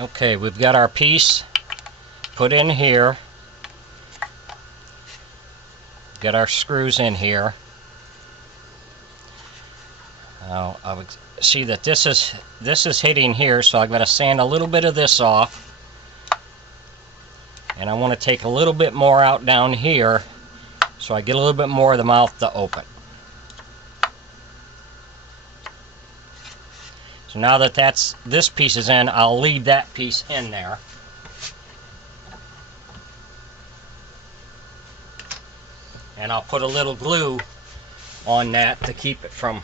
Okay, we've got our piece put in here. Get our screws in here. Now I would see that this is hitting here, so I've got to sand a little bit of this off, and I want to take a little bit more out down here so I get a little bit more of the mouth to open. So now that this piece is in, I'll leave that piece in there. And I'll put a little glue on that to keep it from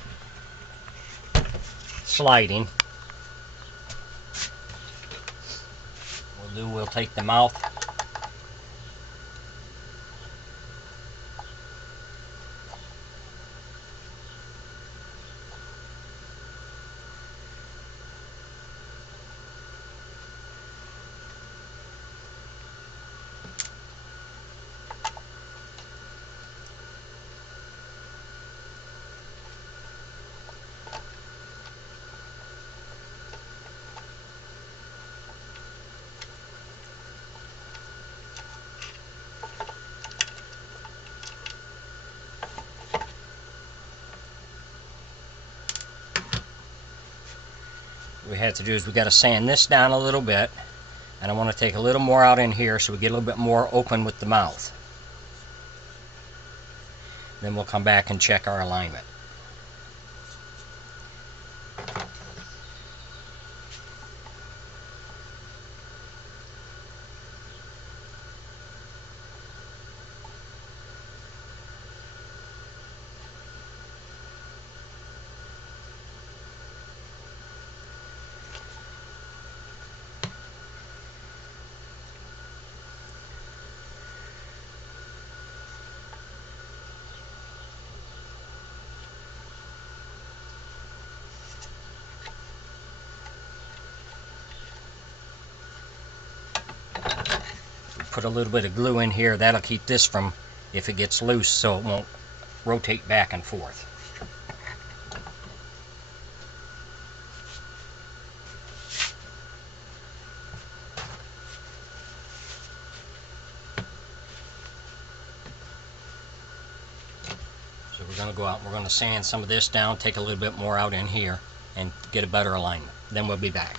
sliding. We'll take the mouth, what we have to do is we got to sand this down a little bit, and I want to take a little more out in here so we get a little bit more open with the mouth. Then we'll come back and check our alignment. Put a little bit of glue in here. That'll keep this from, if it gets loose, so it won't rotate back and forth. So we're going to go out and we're going to sand some of this down, take a little bit more out in here, and get a better alignment. Then we'll be back.